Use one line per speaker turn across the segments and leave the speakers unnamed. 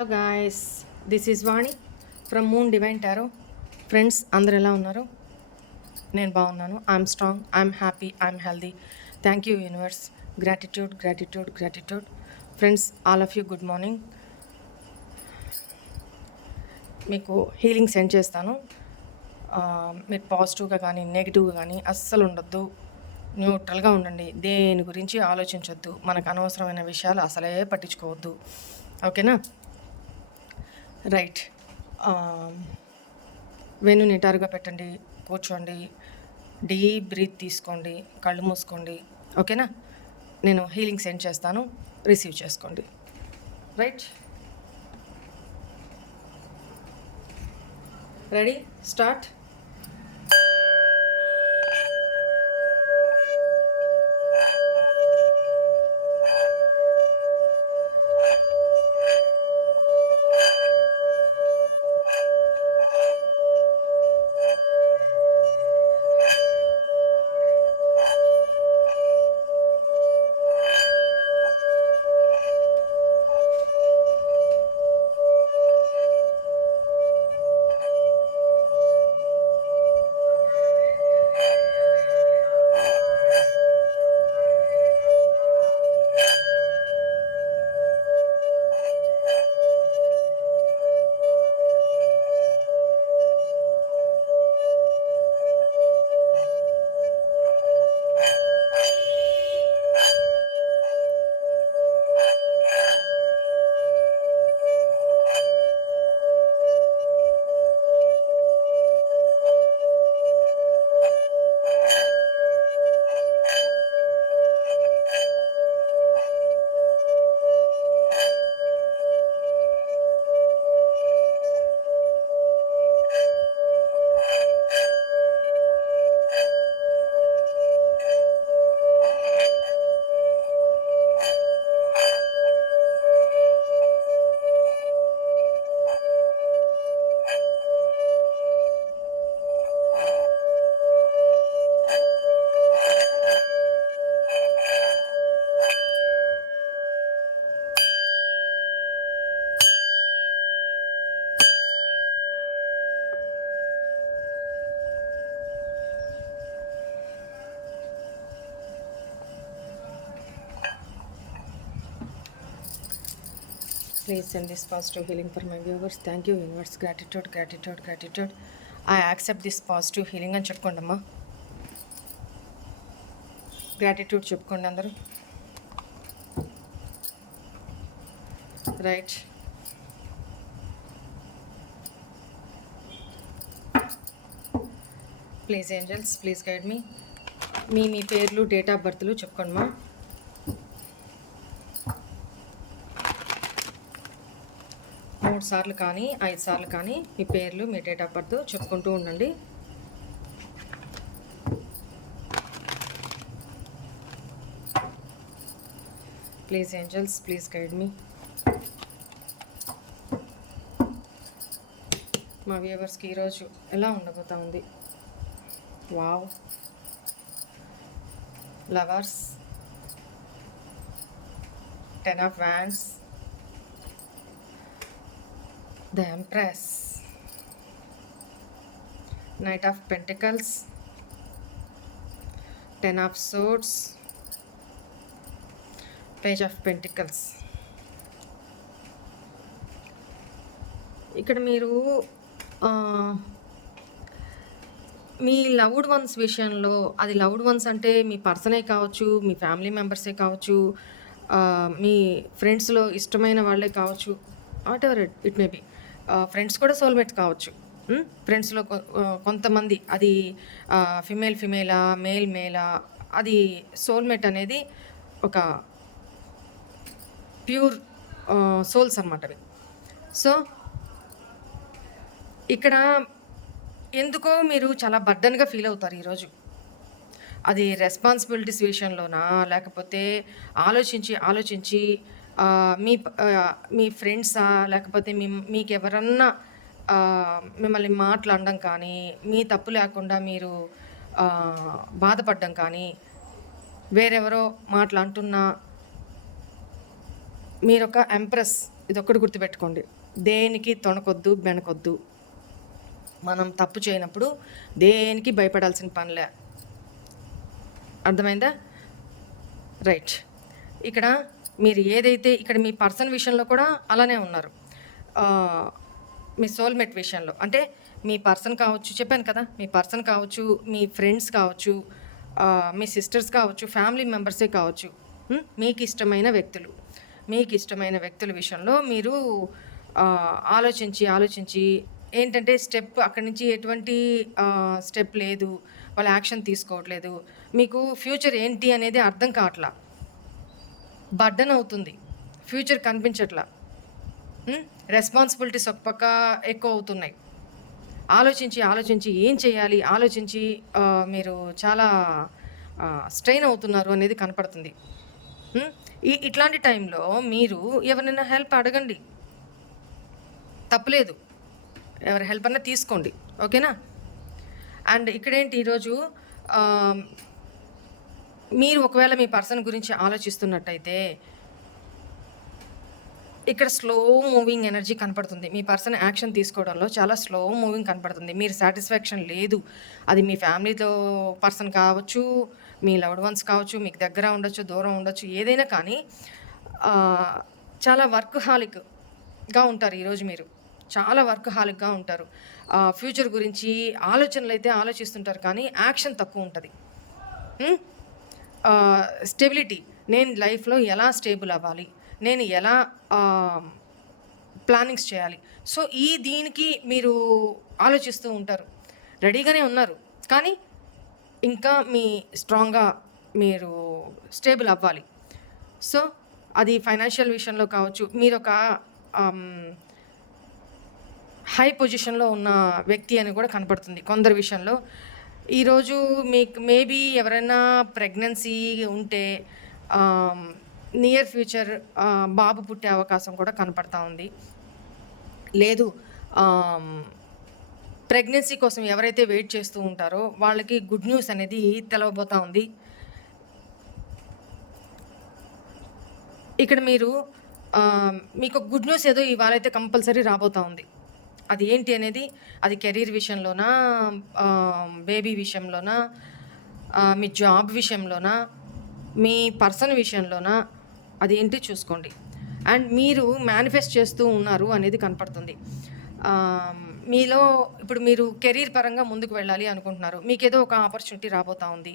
Hello guys this is Vani from moon divine tarot friends అందరు ఎలా ఉన్నారు? నేను బాగున్నాను. I'm strong I'm happy I'm healthy thank you universe gratitude gratitude gratitude friends all of you good morning మీకు healing send చేస్తాను. మీరు పాజిటివ్గా కానీ నెగిటివ్గా కానీ అస్సలు ఉండొద్దు. న్యూట్రల్గా ఉండండి. దేని గురించి ఆలోచించొద్దు. మనకు అనవసరమైన విషయాలు అసలే పట్టించుకోవద్దు. ఓకేనా రైట్ um, వెన్ను నిటారుగా పెట్టండి కూర్చోండి డీప్ బ్రీత్ తీసుకోండి కళ్ళు మూసుకోండి. ఓకేనా నేను హీలింగ్ సెండ్ చేస్తాను రిసీవ్ చేసుకోండి. Right ready start please send this positive healing for my viewers thank you universe gratitude gratitude gratitude I accept this positive healing అని చెప్పుకోండి అమ్మా. గ్రాటిట్యూడ్ చెప్పుకోండి అందరూ. Right please angels please guide me మీ పేర్లు date of బర్త్లు చెప్పుకోండి అమ్మా. రెండు సార్లు కానీ ఐదు సార్లు కానీ మీ పేర్లు మీ డేట్ ఆఫ్ బర్త్ చెప్పుకుంటూ ఉండండి. Please angels please guide me. మా వ్యూవర్స్కి ఈరోజు ఎలా ఉండబోతా ఉంది? Wow. Lovers. Ten of wands the empress knight of pentacles ten of swords page of pentacles ఇక్కడ మీరు మీ లవ్డ్ వన్స్ విషయంలో అది లవ్డ్ వన్స్ అంటే మీ పర్సనే కావచ్చు మీ ఫ్యామిలీ మెంబర్సే కావచ్చు మీ ఫ్రెండ్స్లో ఇష్టమైన వాళ్ళే కావచ్చు whatever it may be friends కూడా సోల్మేట్స్ కావచ్చు. ఫ్రెండ్స్లో కొంతమంది అది ఫిమేల్ ఫిమేలా మేల్ మేలా అది సోల్మేట్ అనేది ఒక ప్యూర్ సోల్స్ అన్నమాట అవి. సో ఇక్కడ ఎందుకో మీరు చాలా బర్డన్గా ఫీల్ అవుతారు ఈరోజు అది రెస్పాన్సిబిలిటీస్ విషయంలోనా లేకపోతే ఆలోచించి ఆలోచించి మీ మీ ఫ్రెండ్సా లేకపోతే మీ మీకు ఎవరన్నా మిమ్మల్ని మాట్లాడడం కానీ మీ తప్పు లేకుండా మీరు బాధపడడం కానీ వేరెవరో మాట్లాడుతున్నా మీరొక ఎంప్రెస్ ఇదొక్కటి గుర్తుపెట్టుకోండి. దేనికి తొణకొద్దు బెనకొద్దు మనం తప్పు చేయనప్పుడు దేనికి భయపడాల్సిన పనిలే. అర్థమైందా? రైట్. ఇక్కడ మీరు ఏదైతే ఇక్కడ మీ పర్సన్ విషయంలో కూడా అలానే ఉన్నారు. మీ సోల్మేట్ విషయంలో. అంటే మీ పర్సన్ కావచ్చు చెప్పాను కదా మీ పర్సన్ కావచ్చు మీ ఫ్రెండ్స్ కావచ్చు మీ సిస్టర్స్ కావచ్చు ఫ్యామిలీ మెంబర్సే కావచ్చు మీకు ఇష్టమైన వ్యక్తులు. మీకు ఇష్టమైన వ్యక్తుల విషయంలో మీరు ఆలోచించి ఆలోచించి ఏంటంటే స్టెప్ అక్కడి నుంచి ఎటువంటి స్టెప్ లేదు వాళ్ళు యాక్షన్ తీసుకోవట్లేదు. మీకు ఫ్యూచర్ ఏంటి అనేది అర్థం కావట్లా. బర్డన్ అవుతుంది ఫ్యూచర్ కనిపించట్లా. రెస్పాన్సిబిలిటీస్ ఒక పక్క ఎక్కువ అవుతున్నాయి. ఆలోచించి ఆలోచించి ఏం చేయాలి? ఆలోచించి మీరు చాలా స్ట్రెయిన్ అవుతున్నారు అనేది కనపడుతుంది. ఈ ఇట్లాంటి టైంలో మీరు ఎవరినైనా హెల్ప్ అడగండి. తప్పలేదు. ఎవరి హెల్ప్ అన్నా తీసుకోండి. ఓకేనా? అండ్ ఇక్కడేంటి ఈరోజు మీరు ఒకవేళ మీ పర్సన్ గురించి ఆలోచిస్తున్నట్టయితే ఇక్కడ స్లో మూవింగ్ ఎనర్జీ కనపడుతుంది. మీ పర్సన్ యాక్షన్ తీసుకోవడంలో చాలా స్లో మూవింగ్ కనపడుతుంది. మీరు సాటిస్ఫాక్షన్ లేదు. అది మీ ఫ్యామిలీతో పర్సన్ కావచ్చు మీ లవ్డ్ వన్స్ కావచ్చు మీకు దగ్గర ఉండొచ్చు దూరం ఉండొచ్చు ఏదైనా కానీ చాలా వర్క్ హాలిక్గా ఉంటారు ఈరోజు మీరు. చాలా వర్క్ హాలిక్గా ఉంటారు ఫ్యూచర్ గురించి ఆలోచనలు అయితే ఆలోచిస్తుంటారు కానీ యాక్షన్ తక్కువ ఉంటుంది. స్టెబిలిటీ నేను లైఫ్లో ఎలా స్టేబుల్ అవ్వాలి? నేను ఎలా ప్లానింగ్స్ చేయాలి? సో ఈ దీనికి మీరు ఆలోచిస్తూ ఉంటారు. రెడీగానే ఉన్నారు. కానీ ఇంకా మీ స్ట్రాంగ్గా మీరు స్టేబుల్ అవ్వాలి. సో అది ఫైనాన్షియల్ విషయంలో కావచ్చు మీరు ఒక హై పొజిషన్లో ఉన్న వ్యక్తి అని కూడా కనపడుతుంది. కొందరి విషయంలో ఈరోజు మీకు మేబీ ఎవరైనా ప్రెగ్నెన్సీ ఉంటే నియర్ ఫ్యూచర్ బాబు పుట్టే అవకాశం కూడా కనపడతా ఉంది. లేదు ప్రెగ్నెన్సీ కోసం ఎవరైతే వెయిట్ చేస్తూ ఉంటారో వాళ్ళకి గుడ్ న్యూస్ అనేది తెలవబోతా ఉంది. ఇక్కడ మీరు మీకు గుడ్ న్యూస్ ఏదో ఇవాళ అయితే కంపల్సరీ రాబోతా ఉంది. అది ఏంటి అనేది అది కెరీర్ విషయంలోనా బేబీ విషయంలోనా మీ జాబ్ విషయంలోనా మీ పర్సన్ విషయంలోనా అది ఏంటి చూసుకోండి. అండ్ మీరు మేనిఫెస్ట్ చేస్తూ ఉన్నారు అనేది కనపడుతుంది. మీలో ఇప్పుడు మీరు కెరీర్ పరంగా ముందుకు వెళ్ళాలి అనుకుంటున్నారు. మీకు ఏదో ఒక ఆపర్చునిటీ రాబోతా ఉంది.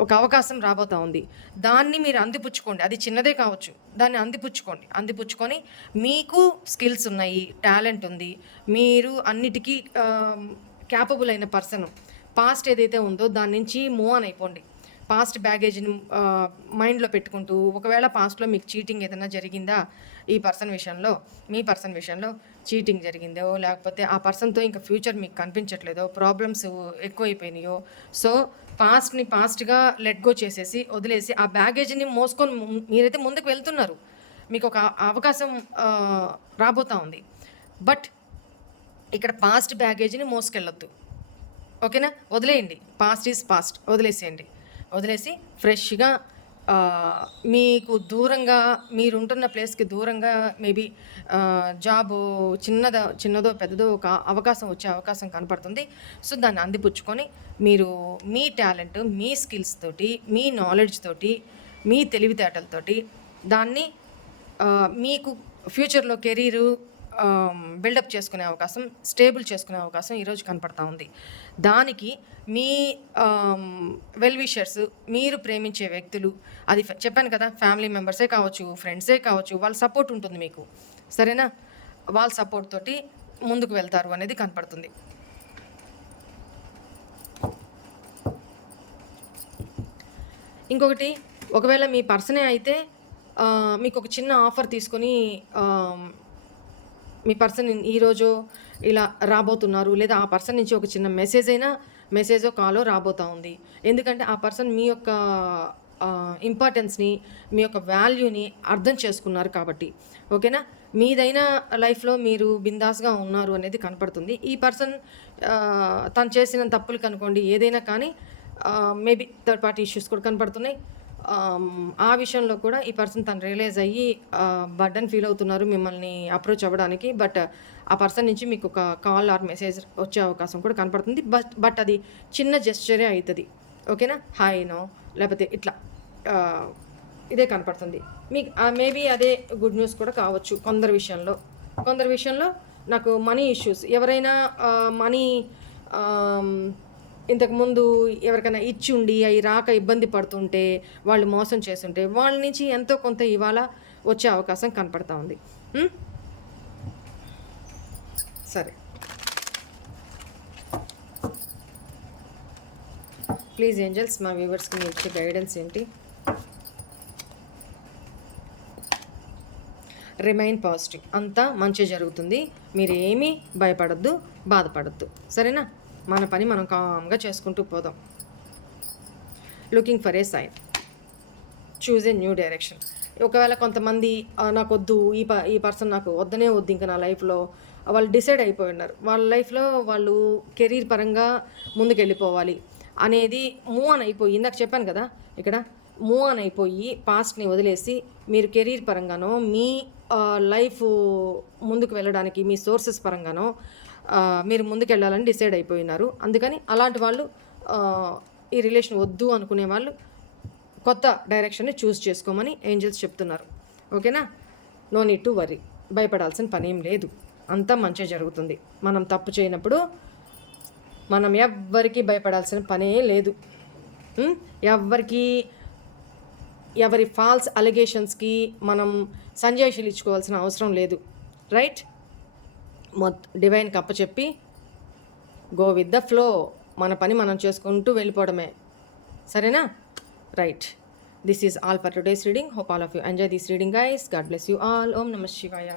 ఒక అవకాశం రాబోతా ఉంది. దాన్ని మీరు అందిపుచ్చుకోండి. అది చిన్నదే కావచ్చు. దాన్ని అందిపుచ్చుకోండి. అందిపుచ్చుకొని మీకు స్కిల్స్ ఉన్నాయి టాలెంట్ ఉంది మీరు అన్నిటికీ క్యాపబుల్ అయిన పర్సన్. పాస్ట్ ఏదైతే ఉందో దాని నుంచి మూవ్ ఆన్ అయిపోండి. పాస్ట్ బ్యాగేజ్ని మైండ్లో పెట్టుకుంటూ ఒకవేళ పాస్ట్లో మీకు చీటింగ్ ఏదైనా జరిగిందా ఈ పర్సన్ విషయంలో మీ పర్సన్ విషయంలో చీటింగ్ జరిగిందో లేకపోతే ఆ పర్సన్తో ఇంకా ఫ్యూచర్ మీకు కనిపించట్లేదో ప్రాబ్లమ్స్ ఎక్కువైపోయినాయో సో పాస్ట్ని పాస్ట్గా లెట్ గో చేసేసి వదిలేసి ఆ బ్యాగేజ్ని మోసుకొని మీరైతే ముందుకు వెళ్తున్నారు. మీకు ఒక అవకాశం రాబోతా ఉంది. బట్ ఇక్కడ పాస్ట్ బ్యాగేజ్ని మోసుకెళ్ళొద్దు. ఓకేనా? వదిలేయండి. పాస్ట్ ఈజ్ పాస్ట్ వదిలేసేయండి. వదిలేసి ఫ్రెష్గా మీకు దూరంగా మీరు ఉంటున్న ప్లేస్కి దూరంగా మేబీ జాబ్ చిన్నదో చిన్నదో పెద్దదో ఒక అవకాశం వచ్చే అవకాశం కనపడుతుంది. సో దాన్ని అందిపుచ్చుకొని మీరు మీ టాలెంట్ మీ స్కిల్స్ తోటి మీ నాలెడ్జ్ తోటి మీ తెలివితేటలతోటి దాన్ని మీకు ఫ్యూచర్లో కెరీరు బిల్డప్ చేసుకునే అవకాశం స్టేబుల్ చేసుకునే అవకాశం ఈరోజు కనపడతా ఉంది. దానికి మీ వెల్ విషర్స్ మీరు ప్రేమించే వ్యక్తులు అది చెప్పాను కదా ఫ్యామిలీ మెంబర్సే కావచ్చు ఫ్రెండ్సే కావచ్చు వాళ్ళ సపోర్ట్ ఉంటుంది మీకు. సరేనా? వాళ్ళ సపోర్ట్ తోటి ముందుకు వెళ్తారు అనేది కనపడుతుంది. ఇంకొకటి ఒకవేళ మీ పర్సనే అయితే మీకు ఒక చిన్న ఆఫర్ తీసుకొని మీ పర్సన్ ఈరోజు ఇలా రాబోతున్నారు లేదా ఆ పర్సన్ నుంచి ఒక చిన్న మెసేజ్ అయినా మెసేజో కాలో రాబోతా ఉంది. ఎందుకంటే ఆ పర్సన్ మీ యొక్క ఇంపార్టెన్స్ని మీ యొక్క వాల్యూని అర్థం చేసుకున్నారు కాబట్టి. ఓకేనా మీదైన లైఫ్లో మీరు బిందాస్గా ఉన్నారు అనేది కనపడుతుంది. ఈ పర్సన్ తను చేసిన తప్పులు కనుకోండి ఏదైనా కానీ మేబీ థర్డ్ పార్టీ ఇష్యూస్ కూడా కనపడుతున్నాయి. ఆ విషయంలో కూడా ఈ పర్సన్ తను రియలైజ్ అయ్యి బర్డన్ ఫీల్ అవుతున్నారు మిమ్మల్ని అప్రోచ్ అవ్వడానికి. బట్ ఆ పర్సన్ నుంచి మీకు ఒక కాల్ ఆర్ మెసేజ్ వచ్చే అవకాశం కూడా కనపడుతుంది. బట్ బట్ అది చిన్న జెస్చరే అవుతుంది ఓకేనా? Hi no? లేకపోతే ఇట్లా ఇదే కనపడుతుంది. మీకు మేబీ అదే గుడ్ న్యూస్ కూడా కావచ్చు కొందరి విషయంలో. కొందరి విషయంలో నాకు మనీ ఇష్యూస్. ఎవరైనా మనీ ఇంతకుముందు ఎవరికైనా ఇచ్చి ఉండి అవి రాక ఇబ్బంది పడుతుంటే వాళ్ళు మోసం చేస్తుంటే వాళ్ళ నుంచి ఎంతో కొంత ఇవాళ వచ్చే అవకాశం కనపడతా ఉంది. సరే. ప్లీజ్ ఏంజల్స్ మా వ్యూవర్స్కి మీరు ఇచ్చే గైడెన్స్ ఏంటి? Remain positive. అంతా మంచి జరుగుతుంది. మీరు ఏమీ భయపడద్దు బాధపడద్దు. సరేనా? మన పని మనం కామ్గా చేసుకుంటూ పోదాం. Looking for a sign choose a new direction ఒకవేళ కొంతమంది నాకు వద్దు ఈ ప ఈ పర్సన్ నాకు వద్దనే వద్దు ఇంకా నా లైఫ్లో వాళ్ళు డిసైడ్ అయిపోయి ఉన్నారు. వాళ్ళ లైఫ్లో వాళ్ళు కెరీర్ పరంగా ముందుకు వెళ్ళిపోవాలి అనేది మూవ్ ఆన్ అయిపోయి ఇందాక చెప్పాను కదా ఇక్కడ మూవ్ ఆన్ అయిపోయి పాస్ట్ని వదిలేసి మీరు కెరీర్ పరంగానో మీ లైఫ్ ముందుకు వెళ్ళడానికి మీ సోర్సెస్ పరంగానో మీరు ముందుకు వెళ్ళాలని డిసైడ్ అయిపోయినారు. అందుకని అలాంటి వాళ్ళు ఈ రిలేషన్ వద్దు అనుకునే వాళ్ళు కొత్త డైరెక్షన్ని చూస్ చేసుకోమని ఏంజల్స్ చెప్తున్నారు. ఓకేనా? No need to worry. భయపడాల్సిన పని ఏం లేదు. అంతా మంచిగా జరుగుతుంది. మనం తప్పు చేయనప్పుడు మనం ఎవ్వరికీ భయపడాల్సిన పనే లేదు. ఎవ్వరికీ ఎవరి ఫాల్స్ అలిగేషన్స్కి మనం సంజయశీలు ఇచ్చుకోవాల్సిన అవసరం లేదు. రైట్ మొత్ డివైన్ కప్ప చెప్పి గో విత్ ద ఫ్లో మన పని మనం చేసుకుంటూ వెళ్ళిపోవడమే. సరేనా? Right this is all for today's reading hope all of you enjoy this reading guys god bless you all ఓం నమ శివాయ